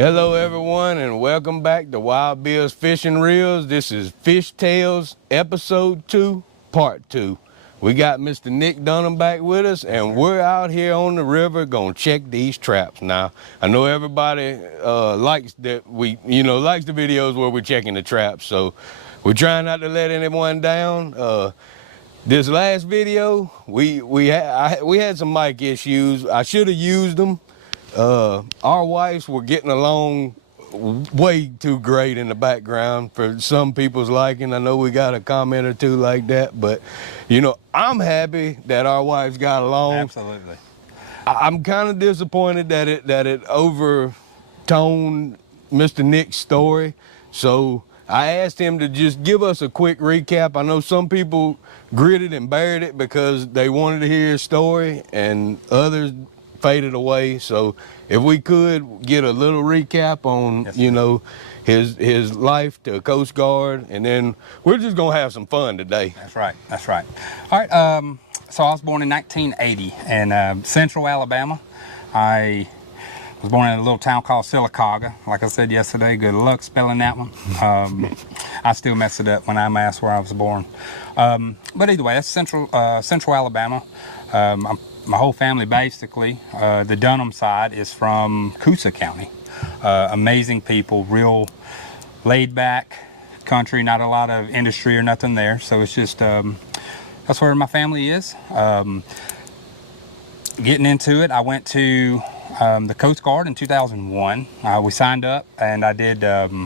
Hello everyone and welcome back to Wild Bill's Fishing Reels. This is Fish Tales Episode 2, Part 2. We got Mr. Nick Dunham back with us and we're out here on the river gonna check these traps. Now, I know everybody likes the videos where we're checking the traps, so we're trying not to let anyone down. This last video, we had some mic issues. I should have used them. Our wives were getting along way too great in the background for some people's liking. I know we got a comment or two like that, but you know, I'm happy that our wives got along. Absolutely. I'm kind of disappointed that it overtoned Mr. Nick's story. So I asked him to just give us a quick recap. I know some people gritted and buried it because they wanted to hear his story, and others faded away. So if we could get a little recap on, yes, you know, his life to Coast Guard, and then we're just gonna have some fun today. That's right. That's right. All right. So I was born in 1980 in Central Alabama. I was born in a little town called Sylacauga. Like I said yesterday, good luck spelling that one. I still mess it up when I'm asked where I was born. But either way, that's Central Alabama. My whole family, basically, the Dunham side is from Coosa County. Amazing people, real laid back country, not a lot of industry or nothing there. So it's just, that's where my family is. Getting into it, I went to the Coast Guard in 2001. We signed up and I did, got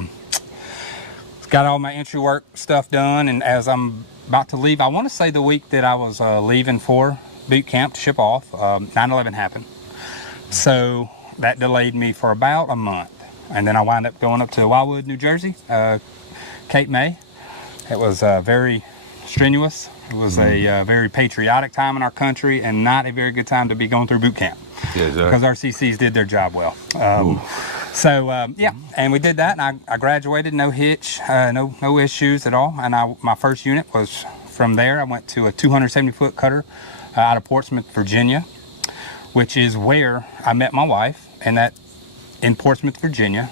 all my entry work stuff done. And as I'm about to leave, I want to say the week that I was leaving for boot camp to ship off, 9/11 happened. So that delayed me for about a month. And then I wound up going up to Wildwood, New Jersey, Cape May. It was very strenuous. It was a very patriotic time in our country and not a very good time to be going through boot camp. Yes, because our CCs did their job well. Yeah, and we did that, and I graduated, no hitch, no issues at all. And my first unit was from there. I went to a 270-foot cutter out of Portsmouth, Virginia, which is where I met my wife, and that in Portsmouth, Virginia,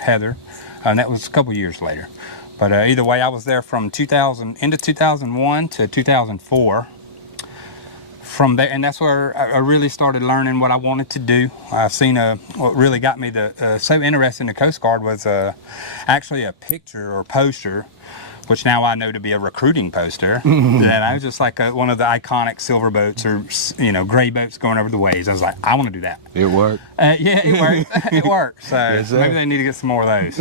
Heather, and that was a couple years later. But either way, I was there from into 2001 to 2004. From there, and that's where I really started learning what I wanted to do. I seen what really got me so interested in the Coast Guard was actually a picture or poster, which now I know to be a recruiting poster. And I was just like one of the iconic silver boats or, you know, gray boats going over the waves. I was like, I want to do that. It worked? Yeah, it worked. It worked. So yes, maybe they need to get some more of those.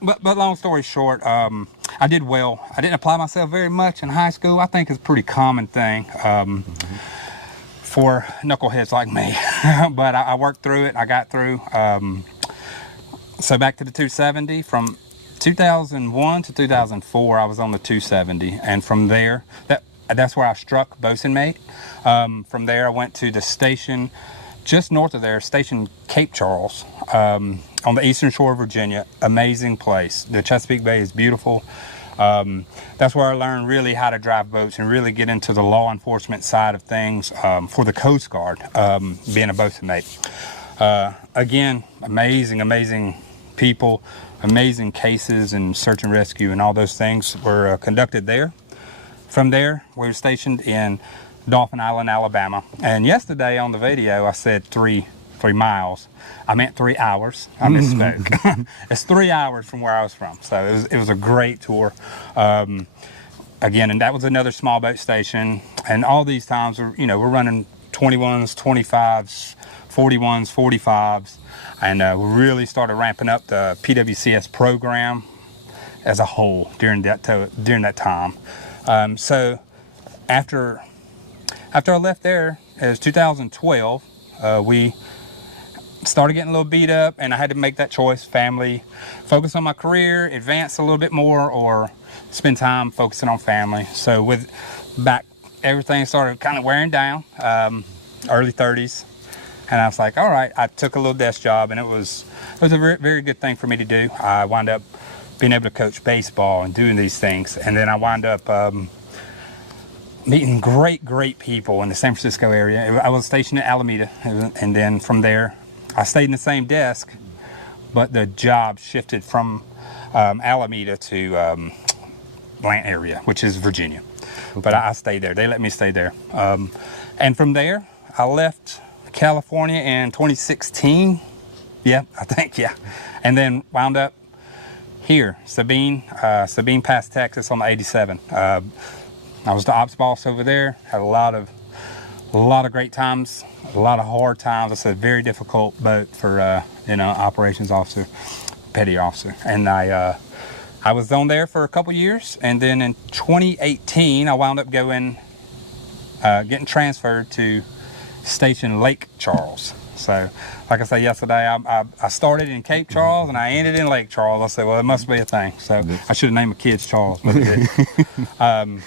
But long story short, I did well. I didn't apply myself very much in high school. I think it's a pretty common thing for knuckleheads like me. But I worked through it. I got through. So back to the 270 from 2001 to 2004, I was on the 270, and from there, that's where I struck bosun mate. From there, I went to the station just north of there, Station Cape Charles, on the eastern shore of Virginia. Amazing place. The Chesapeake Bay is beautiful. That's where I learned really how to drive boats and really get into the law enforcement side of things for the Coast Guard, being a bosun mate. Again, amazing people. Amazing cases and search and rescue and all those things were conducted there. From there, we were stationed in Dauphin Island, Alabama. And yesterday on the video, I said 3 miles. I meant 3 hours. I misspoke. It's 3 hours from where I was from. So it was a great tour. Again, and that was another small boat station. And all these times, we're running 21s, 25s, 41s, 45s. And we really started ramping up the PWCS program as a whole during that time. So after I left there, it was 2012, we started getting a little beat up, and I had to make that choice: family, focus on my career, advance a little bit more, or spend time focusing on family. So everything started kind of wearing down, early 30s. And I was like, all right, I took a little desk job, and it was a very, very good thing for me to do. I wound up being able to coach baseball and doing these things. And then I wound up meeting great people in the San Francisco area. I was stationed at Alameda, and then from there, I stayed in the same desk but the job shifted from Alameda to Blount area, which is Virginia. Okay. But I stayed there. They let me stay there. And from there, I left California in 2016. Yeah, I think, yeah. And then wound up here, Sabine Pass, Texas on the 87. I was the ops boss over there. Had a lot of great times, a lot of hard times. It's a very difficult boat for operations officer, petty officer. And I was on there for a couple years, and then in 2018 I wound up getting transferred to Station Lake Charles. So, like I said yesterday, I started in Cape Charles and I ended in Lake Charles. I said, well, it must be a thing. So I should have named my kids Charles, but it didn't.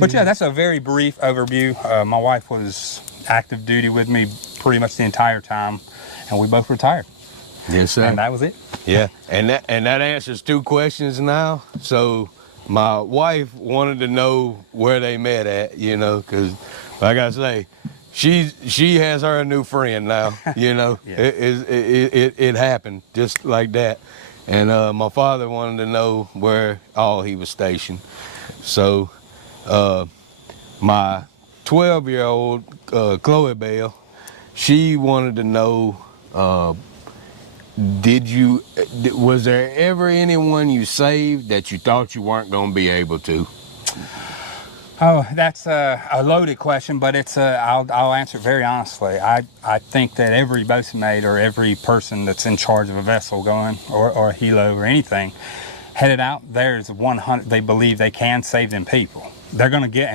But yeah, that's a very brief overview. My wife was active duty with me pretty much the entire time, and we both retired. Yes, sir. And that was it. Yeah, and that answers 2 questions now. So my wife wanted to know where they met at, because like I say, she has her a new friend now, Yeah. It happened just like that. And my father wanted to know where all he was stationed. So my 12-year-old Chloe Bell, she wanted to know, was there ever anyone you saved that you thought you weren't going to be able to? Oh, that's a loaded question, but I'll answer it very honestly. I think that every boatswain mate or every person that's in charge of a vessel going, or a helo or anything, headed out, there's 100, they believe they can save them people. They're gonna get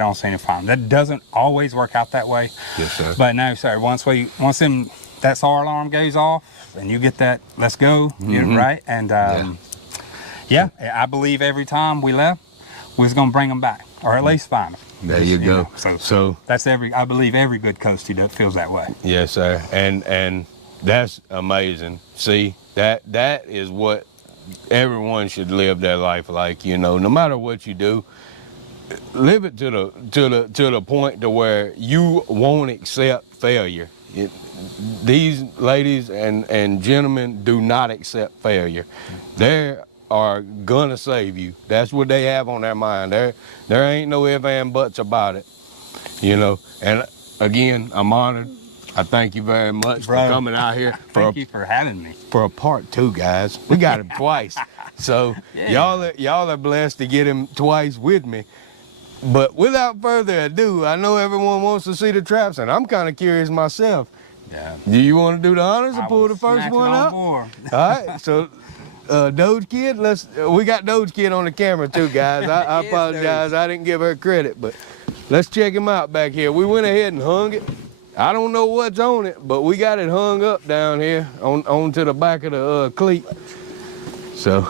on scene and find them. That doesn't always work out that way. Yes, sir. But no, sir, once that SAR alarm goes off and you get that, let's go, right? And yeah, I believe every time we left, we was gonna bring them back, or at least find them. There you go. So that's I believe every good coastie that feels that way. Yes, sir. And that's amazing. See, that is what everyone should live their life like. No matter what you do, live it to the point to where you won't accept failure. These ladies and gentlemen do not accept failure. They are gonna save you. That's what they have on their mind. There ain't no ifs and buts about it. And again, I'm honored. I thank you very much for coming out here. Thank you for having me. For a part 2, guys. We got him twice. So yeah. y'all are blessed to get him twice with me. But without further ado, I know everyone wants to see the traps, and I'm kind of curious myself. Yeah. Do you want to do the honors and pull the first one out? All right, so Doge Kid, we got Doge Kid on the camera too, guys. I apologize, I didn't give her credit, but let's check him out back here. We went ahead and hung it. I don't know what's on it, but we got it hung up down here onto the back of the cleat. So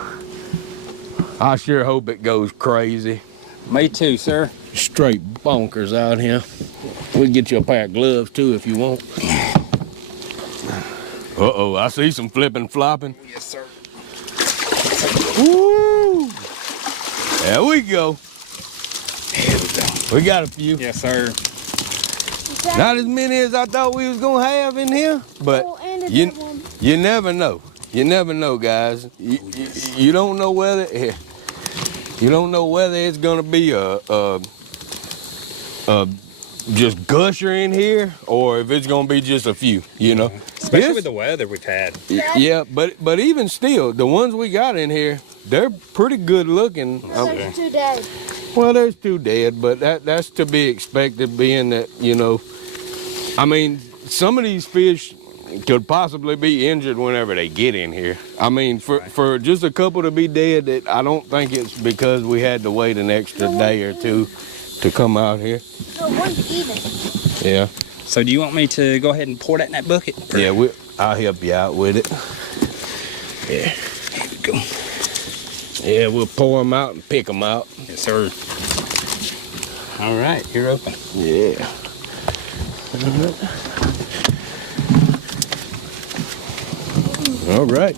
I sure hope it goes crazy. Me too, sir. Straight bonkers out here. We'll get you a pair of gloves too if you want. Uh-oh, I see some flipping flopping. Yes, sir. Woo! There we go. There we go. We got a few. Yes, sir. Not as many as I thought we was gonna have in here, but you never know. You never know, guys. You don't know whether it's gonna be a just gusher in here, or if it's gonna be just a few, Especially with the weather we've had. Yeah, but even still, the ones we got in here, they're pretty good looking. No, there's 2 dead. Well, there's 2 dead, but that's to be expected, being that, I mean, some of these fish could possibly be injured whenever they get in here. I mean, for just a couple to be dead, I don't think it's because we had to wait an extra day or 2 to come out here. No, one's even. Yeah. So do you want me to go ahead and pour that in that bucket? Yeah, I'll help you out with it. Yeah. Here we go. Yeah, we'll pour them out and pick them out. Yes, sir. All right, you're open. Yeah. All right.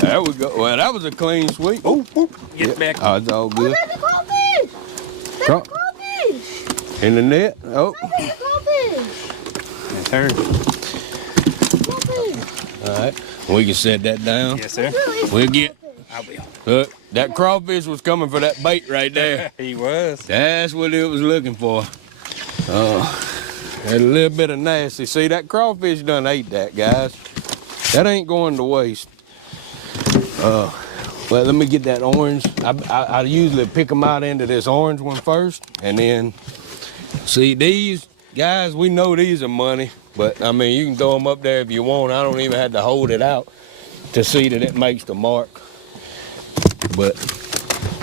There we go. Well, that was a clean sweep. Oh, get back. Oh, it's all good. Oh, there's a crawfish. There's a crawfish. In the net? Oh. There's a crawfish. Yes, sir. right, we can set that down. Yes, sir. We'll get. I will. Look, that crawfish was coming for that bait right there. He was. That's what it was looking for. A little bit of nasty. See, that crawfish done ate that, guys. That ain't going to waste. Well, let me get that orange. I usually pick them out into this orange one first, and then see these guys. We know these are money, but I mean you can throw them up there if you want. I don't even have to hold it out to see that it makes the mark. But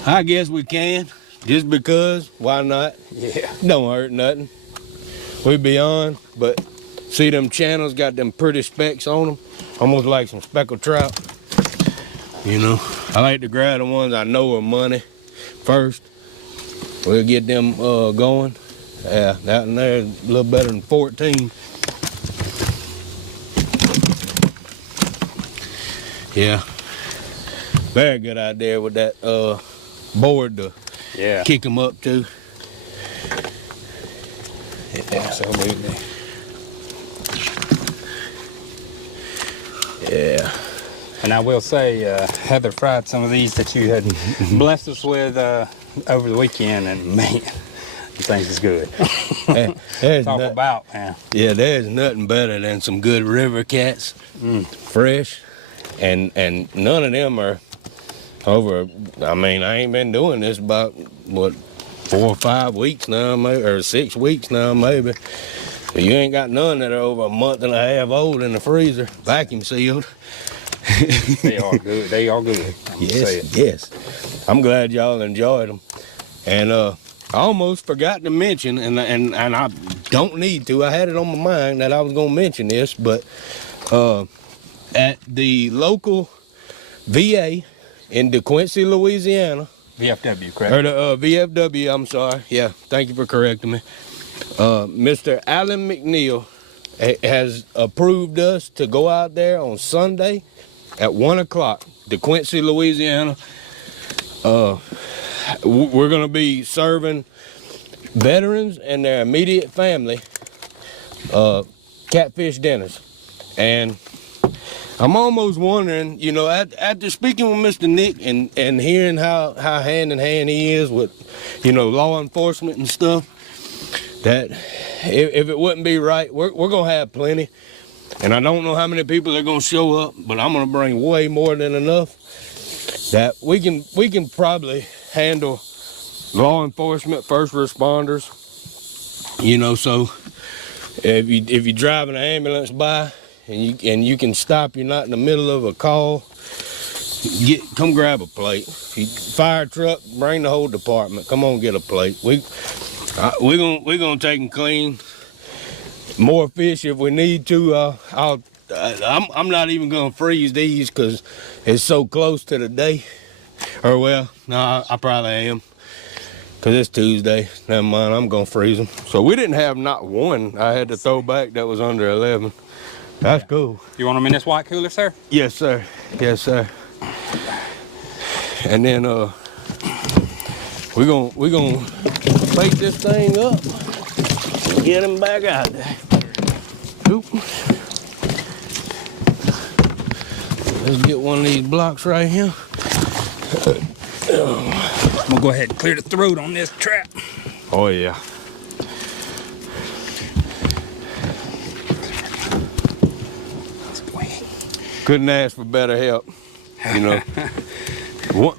I guess we can, just because. Why not? Yeah. Don't hurt nothing. We be on, but see them channels got them pretty specks on them, almost like some speckled trout. You know, I like to grab the ones I know are money first. We'll get them going. Yeah, that one there is a little better than 14. Yeah, very good idea with that board to kick them up to. Yeah. Absolutely. Yeah. And I will say, Heather fried some of these that you had blessed us with over the weekend, and man, these things is good. Talk about, man. Yeah, there's nothing better than some good river cats, fresh, and none of them are over. I mean, I ain't been doing this about what 4 or 5 weeks now, maybe, or 6 weeks now, maybe. But you ain't got none that are over a month and a half old in the freezer, vacuum sealed. They are good. They are good. Yes. I'm glad y'all enjoyed them. And I almost forgot to mention, and I don't need to. I had it on my mind that I was gonna mention this, but at the local VA in DeQuincy, Louisiana. VFW, correct? Or the VFW, I'm sorry. Yeah, thank you for correcting me. Mr. Alan McNeil has approved us to go out there on Sunday at 1 o'clock, DeQuincy, Louisiana. We're gonna be serving veterans and their immediate family catfish dinners. And I'm almost wondering, you know, after speaking with Mr. Nick and hearing how hand in hand he is with, you know, law enforcement and stuff, that if it wouldn't be right, we're gonna have plenty. And I don't know how many people are gonna show up, but I'm gonna bring way more than enough that we can probably handle law enforcement, first responders. You know, so if you're driving an ambulance by and you can stop, you're not in the middle of a call, come grab a plate. Fire truck, bring the whole department. Come on, get a plate. We're gonna take and clean more fish if we need to. I'm not even gonna freeze these because it's so close to the day. Or well, no, I probably am. Cause it's Tuesday. Never mind, I'm gonna freeze them. So we didn't have not one I had to throw back that was under 11. That's cool. You want them in this white cooler, sir? Yes, sir. Yes, sir. And then we're gonna bake this thing up and get them back out there. Oop. Let's get one of these blocks right here. I'm gonna go ahead and clear the throat on this trap. Oh yeah. Couldn't ask for better help. You know.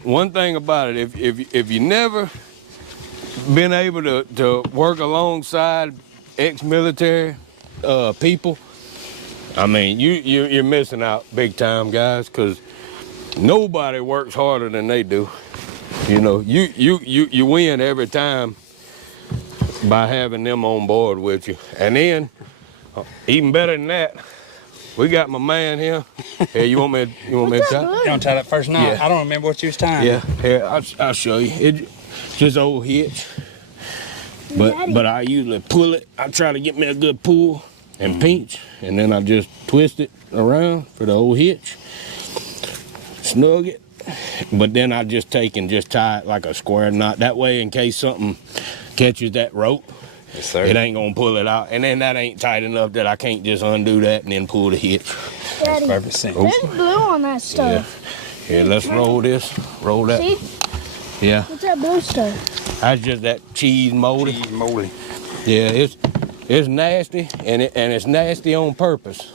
One thing about it, if you never been able to work alongside ex-military people, I mean you're missing out big time, guys, because nobody works harder than they do. You know, you win every time by having them on board with you. And then, even better than that, we got my man here. Hey, you want me to tie? You want to tie that first knot? Yeah. I don't remember what you was tying. Yeah, here, I'll show you. It's just old hitch. But I usually pull it. I try to get me a good pull and pinch, and then I just twist it around for the old hitch. Snug it. But then I just take and just tie it like a square knot. That way, in case something catches that rope, Yes, sir. It ain't gonna pull it out. And then that ain't tight enough that I can't just undo that and then pull the hitch. Daddy, Perfect sense. there's blue on that stuff. Yeah, let's roll this. Roll that. See? Yeah, What's that blue stuff? that's just that cheese moldy. Cheese moldy. Yeah, it's nasty, and it's nasty on purpose.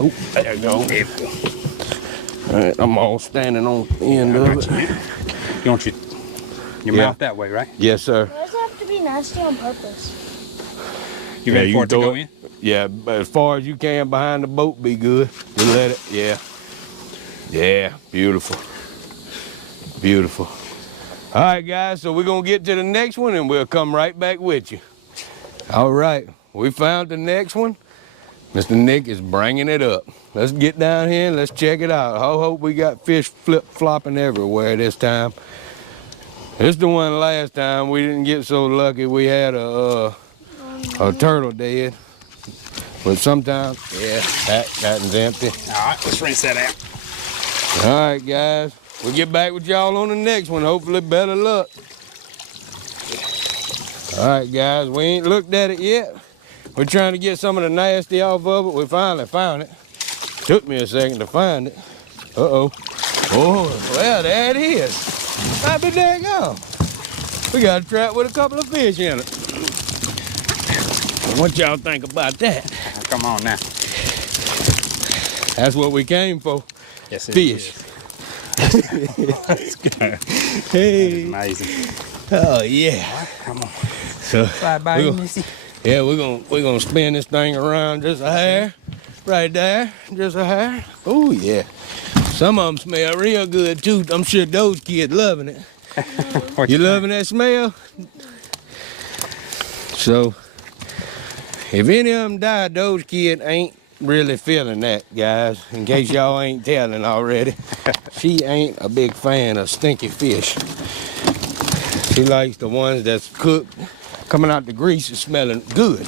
Oh, there you go. All right, I'm all standing on the end of it. You want your Yeah. mouth that way, right? Yes, sir. Why does it have to be nasty on purpose? You ready Yeah, for you it to throw go it. in? Yeah, but as far as you can behind the boat, be good. You let it. Yeah. Yeah, beautiful. Beautiful. All right, guys, so we're going to get to the next one, and we'll come right back with you. All right, we found the next one. Mr. Nick is bringing it up. Let's get down here and let's check it out. I hope we got fish flip-flopping everywhere this time. This is the one last time we didn't get so lucky. We had a turtle dead. But sometimes, yeah, that one's empty. All right, let's rinse that out. All right, guys. We'll get back with y'all on the next one. Hopefully better luck. All right, guys. We ain't looked at it yet. We're trying to get some of the nasty off of it. We finally found it. Took me a second to find it. Uh-oh. Oh, well, there it is. I'll be daggone. We got a trap with a couple of fish in it. What y'all think about that? Come on now. That's what we came for. Yes, it Fish. is. Let's go. That Hey. is amazing. Oh yeah. Come on. So Slide by, we you, gonna- Missy. yeah, we're gonna spin this thing around just a hair, right there, just a hair. Oh yeah. Some of them smell real good too. I'm sure those kids loving it. What You think? loving that smell? So if any of them died, those kids ain't really feeling that, guys. In case y'all ain't telling already, she ain't a big fan of stinky fish. She likes the ones that's cooked, coming out the grease and smelling good.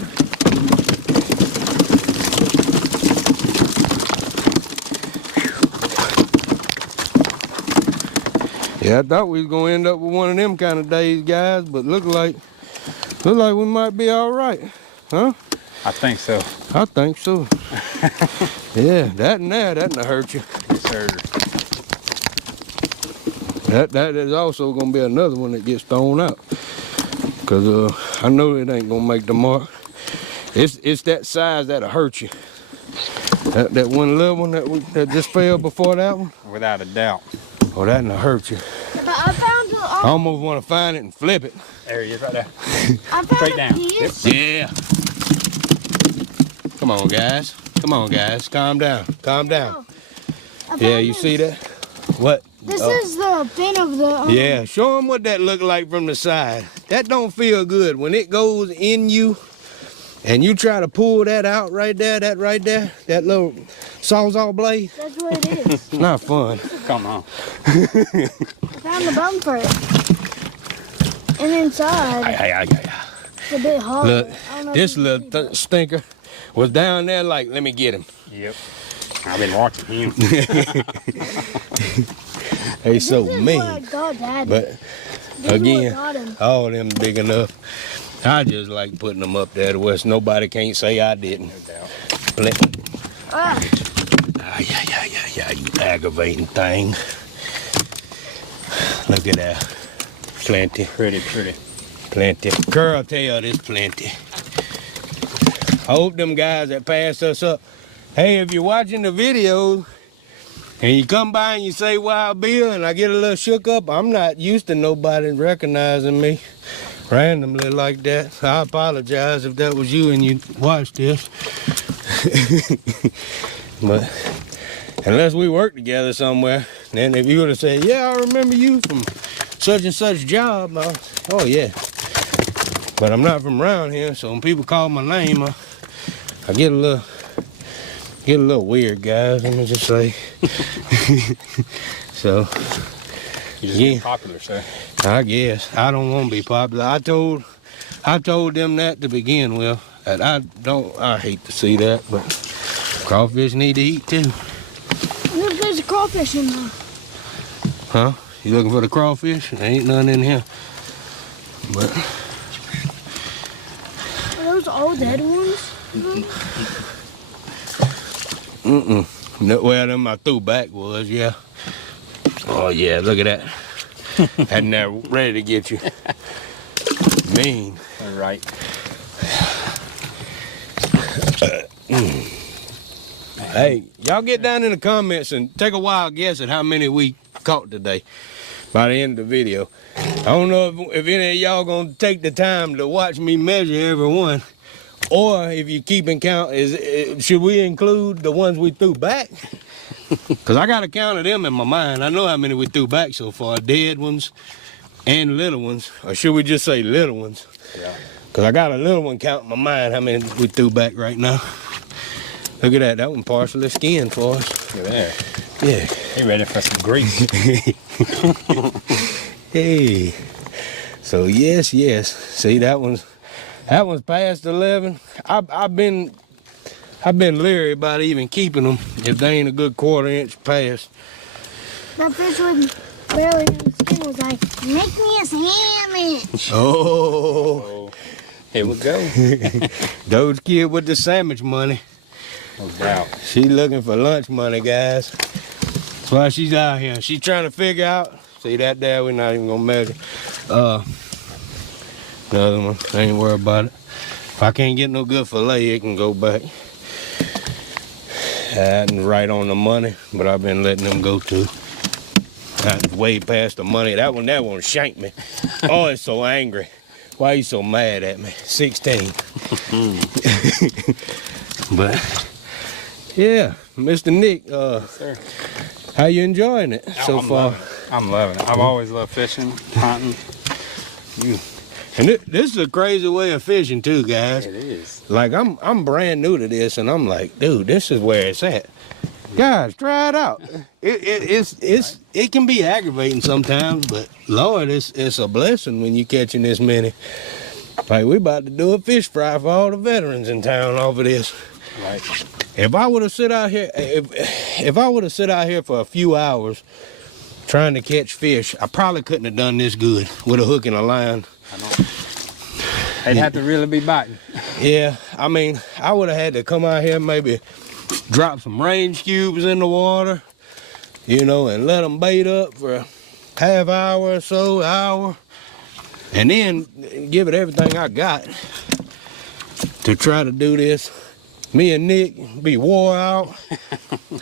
Yeah, I thought we was gonna end up with one of them kind of days, guys, but look like we might be all right, huh? I think so. I think so. Yeah, that'll hurt you. Yes, sir. That is also gonna be another one that gets thrown out. Cause I know it ain't gonna make the mark. It's that size that'll hurt you. That one little one that just fell before that one. Without a doubt. Oh, that'll hurt you. But I found I almost want to find it and flip it. There he is right there. I found Straight a down. piece. Yeah. Come on, guys. Come on, guys. Calm down. Calm down. I found Yeah, you this. see that? What? This Oh. is the fin of the. Yeah, show them what that look like from the side. That don't feel good. When it goes in you and you try to pull that out right there, that little sawzall blade, That's what it is. it's not fun. Come on. I found the bone for it. And inside, it's a bit hard. Look, I don't know this if you little can see stinker was down there like, let me get him. Yep. I've been watching him. They so This is mean. what I got, Daddy. But This is what again, got him. all them big enough. I just like putting them up there to where nobody can't say I didn't. Ah, Yeah, you aggravating thing. Look at that. Plenty, Pretty, pretty. plenty. Curl tail is plenty. I hope them guys that passed us up. Hey, if you're watching the video and you come by and you say Wild Bill and I get a little shook up, I'm not used to nobody recognizing me randomly like that. I apologize if that was you and you watched this. But unless we work together somewhere, then if you would have said, yeah, I remember you from such and such job, oh yeah. But I'm not from around here, so when people call my name, I get a little weird, guys. Let me just say. So, You just Yeah. get popular, sir. I guess I don't want to be popular. I told them that to begin with. And I hate to see that, but crawfish need to eat too. look, there's a crawfish in there. Huh? You looking for the crawfish? There ain't none in here. But those all dead ones? No, well, them I threw back was, yeah. Oh, yeah, look at that. Hadn't that ready to get you. Mean. All right. Hey, y'all get down in the comments and take a wild guess at how many we caught today by the end of the video. I don't know if any of y'all gonna take the time to watch me measure every one, or if you keeping count, should we include the ones we threw back? Because I got a count of them in my mind. I know how many we threw back so far, dead ones and little ones. Or should we just say little ones? Yeah. Because I got a little one count in my mind how many we threw back right now. Look at that. That one partially skinned for us. Look at that. Yeah. He ready for some grease. Hey. So yes. See, that one's past 11. I've been leery about even keeping them if they ain't a good 1/4 inch past. That fish with barely any skin was like, make me a sandwich. Oh. Here we go. Those kid with the sandwich money. No doubt. She looking for lunch money, guys. That's why she's out here. She's trying to figure out. See that there? We're not even gonna measure. The other one, I ain't worried about it. If I can't get no good fillet, it can go back. That and right on the money, but I've been letting them go too. That's way past the money. That one shanked me. Oh, it's so angry. Why you so mad at me? 16. But yeah, Mr. Nick, Sir. how you enjoying it so far? I'm loving it. I've always loved fishing, hunting. And this is a crazy way of fishing too, guys. It is. Like I'm brand new to this, and I'm like, dude, this is where it's at. Guys, try it out. It can be aggravating sometimes, but Lord, it's a blessing when you catching this many. Like we about to do a fish fry for all the veterans in town off of this. Right. If I would have sit out here, if I would have sit out here for a few hours trying to catch fish, I probably couldn't have done this good with a hook and a line. I know. They'd have to really be biting. Yeah, I mean, I would have had to come out here, maybe drop some range cubes in the water, you know, and let them bait up for a half hour or so, hour, and then give it everything I got to try to do this. Me and Nick be wore out,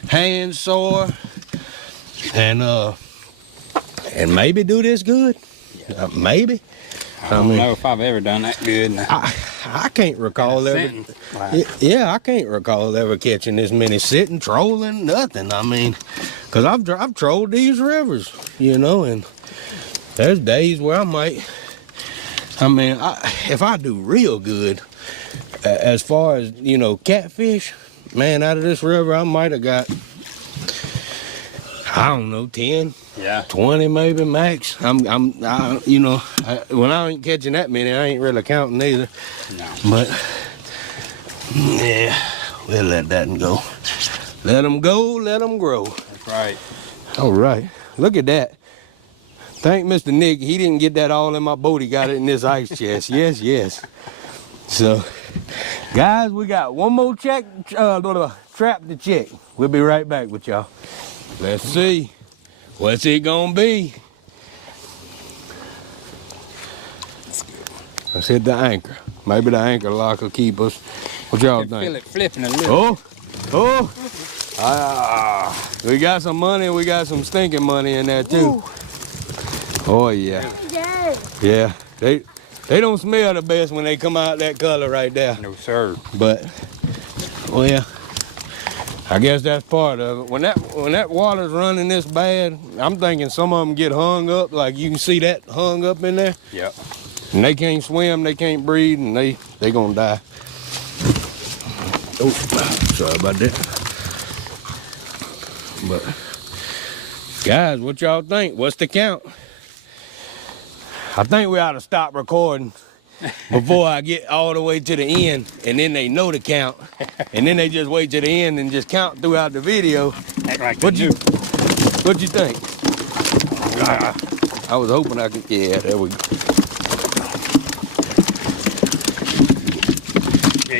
hands sore, and maybe do this good. Maybe. I don't know if I've ever done that good. I can't recall ever. Yeah, I can't recall ever catching this many sitting, trolling, nothing. I mean, cause I've trolled these rivers, you know, and there's days where I might. I mean, if I do real good, as far as you know, catfish, man, out of this river, I might have got. I don't know, 10, yeah, 20 maybe max. When I ain't catching that many, I ain't really counting either. No. But yeah, we'll let that go. Let them go, let them grow. That's right. All right, look at that. Thank Mr. Nick. He didn't get that all in my boat. He got it in this ice chest. Yes. So, guys, we got one more trap to check. We'll be right back with y'all. Let's see. What's it gonna be? Let's hit the anchor. Maybe the anchor lock will keep us. What y'all think? Feel it flipping a little. We got some money. We got some stinking money in there too. Ooh. Oh yeah. Yeah. They don't smell the best when they come out that color right there. No sir. But well, yeah. I guess that's part of it. When that water's running this bad, I'm thinking some of them get hung up. Like you can see that hung up in there. Yep. And they can't swim, they can't breathe, and they gonna die. Oh, sorry about that. But guys, what y'all think? What's the count? I think we ought to stop recording before I get all the way to the end, and then they know the count, and then they just wait to the end and just count throughout the video. What you think? I was hoping I could. Yeah, there we go.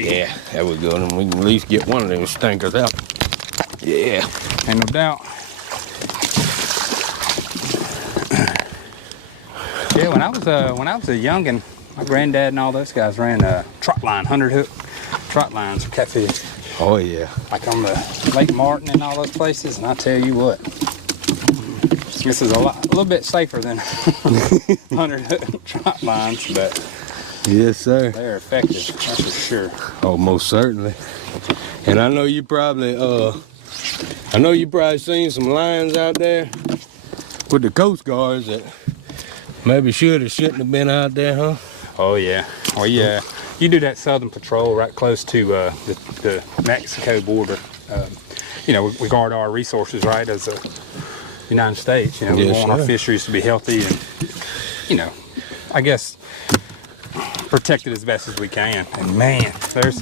Yeah, that was good. And we can at least get one of them stinkers out. Yeah. Ain't no doubt. Yeah, when I was a youngin', my granddad and all those guys ran trot line, 100-hook trot lines for catfish. Oh yeah. Like on the Lake Martin and all those places, and I tell you what, this is a little bit safer than 100-hook trot lines, but Yes, sir. they're effective, that's for sure. Oh, most certainly. And I know you probably seen some lions out there with the Coast Guards that maybe should or shouldn't have been out there, huh? Oh yeah, well yeah. You do that southern patrol right close to the Mexico border. You know, we guard our resources, right, as a United States. You know, we Yes, want our sir. fisheries to be healthy and, you know, I guess protect it as best as we can. And man, there's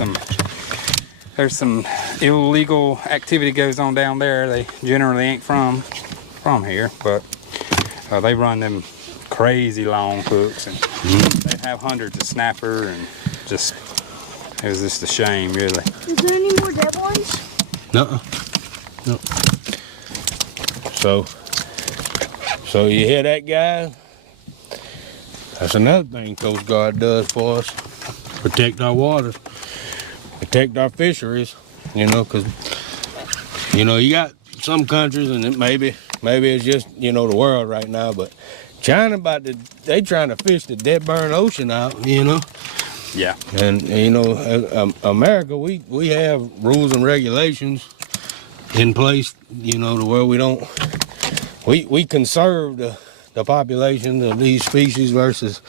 some illegal activity goes on down there. They generally ain't from here, but they run them crazy long hooks, and they have hundreds of snapper, and just it was just a shame, really. Is there any more dead ones? No. So you hear that, guys? That's another thing Coast Guard does for us. Protect our waters. Protect our fisheries. You know, because, you know, you got some countries, and maybe it's just, you know, the world right now, but China they trying to fish the Dead Burn Ocean out, you know. Yeah. And you know, America, we have rules and regulations in place, you know, to where we conserve the population of these species versus,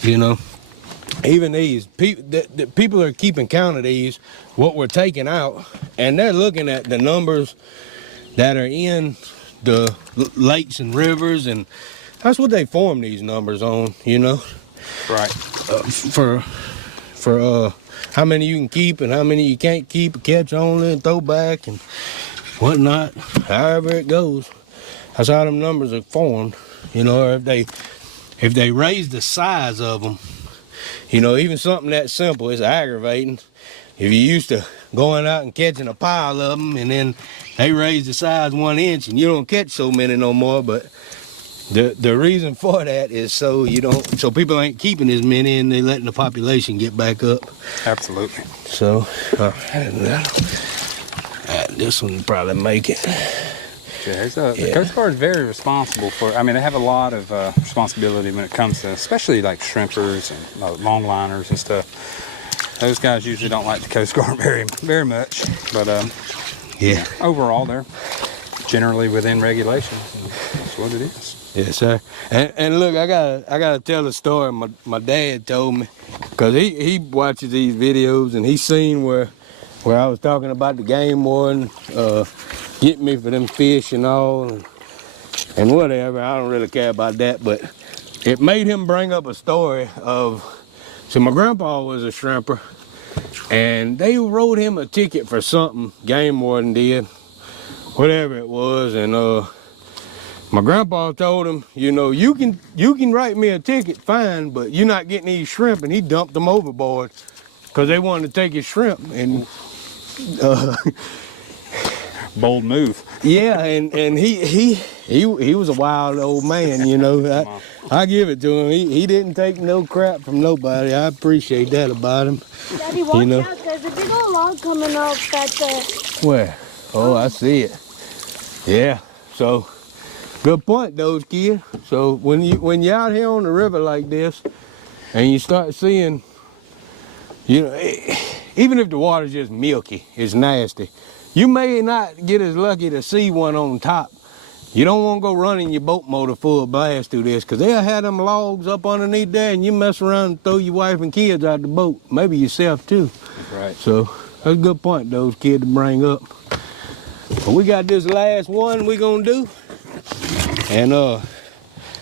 you know, even these the people are keeping count of these, what we're taking out, and they're looking at the numbers that are in the lakes and rivers, and that's what they form these numbers on, you know. Right. For how many you can keep and how many you can't keep, catch only and throw back and whatnot, however it goes. That's how them numbers are formed, you know. Or if they raise the size of them, you know, even something that simple is aggravating. If you used to going out and catching a pile of them, and then they raise the size 1 inch and you don't catch so many no more, but the reason for that is so people ain't keeping as many, and they letting the population get back up. Absolutely. So this one will probably make it. Yeah, the Coast Guard is very responsible for. I mean, they have a lot of responsibility when it comes to, especially like shrimpers and longliners and stuff. Those guys usually don't like the Coast Guard very much, but Yeah. overall they're generally within regulations. And that's what it is. Yes, sir. And look, I gotta tell a story my dad told me, cause he watches these videos, and he seen where I was talking about the game warden getting me for them fish and all, and whatever. I don't really care about that, but it made him bring up a story of. So my grandpa was a shrimper, and they wrote him a ticket for something. Game warden did, whatever it was, and my grandpa told him, you know, you can write me a ticket, fine, but you're not getting these shrimp, and he dumped them overboard because they wanted to take his shrimp. And Bold move. yeah, and he was a wild old man, you know. I give it to him. He didn't take no crap from nobody. I appreciate that about him. Daddy, watch You know. out, there's a big old log coming up at the... Where? Oh, I see it. Yeah. So, good point, those kids. So when you're out here on the river like this, and you start seeing, you know, even if the water's just milky, it's nasty, you may not get as lucky to see one on top. You don't want to go running your boat motor full blast through this, because they'll have them logs up underneath there, and you mess around and throw your wife and kids out the boat, maybe yourself too. Right. So that's a good point, those kids to bring up. But we got this last one we gonna do. And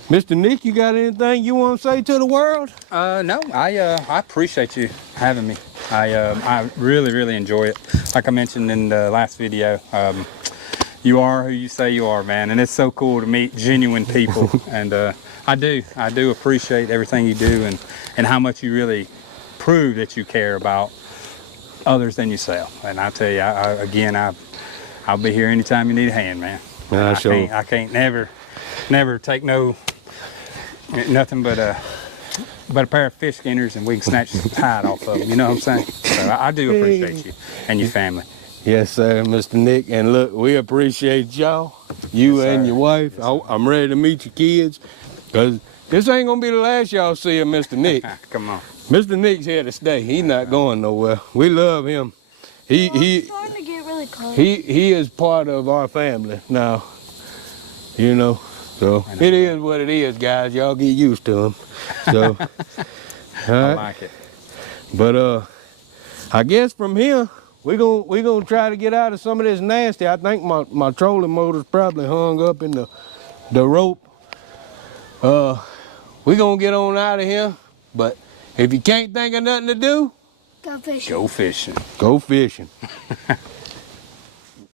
Mr. Nick, you got anything you want to say to the world? No, I appreciate you having me. I really enjoy it. Like I mentioned in the last video, you are who you say you are, man, and it's so cool to meet genuine people. And I do appreciate everything you do, and how much you really prove that you care about others than yourself. And I tell you, again, I'll be here anytime you need a hand, man. I can't never take nothing but a pair of fish skinners, and we can snatch some tide off of them. You know what I'm saying? So I do appreciate you and your family. Yes, sir, Mr. Nick. And look, we appreciate y'all, you and your wife. I'm ready to meet your kids, because this ain't gonna be the last y'all see of Mr. Nick. Come on. Mr. Nick's here to stay. He's not going nowhere. We love him. It's starting to get really cold. He is part of our family now. You know, so it is what it is, guys. Y'all get used to him. So, I like it. But I guess from here we gonna try to get out of some of this nasty. I think my trolling motor's probably hung up in the rope. We gonna get on out of here. But if you can't think of nothing to do, Go fishing. Go fishing. go fishing.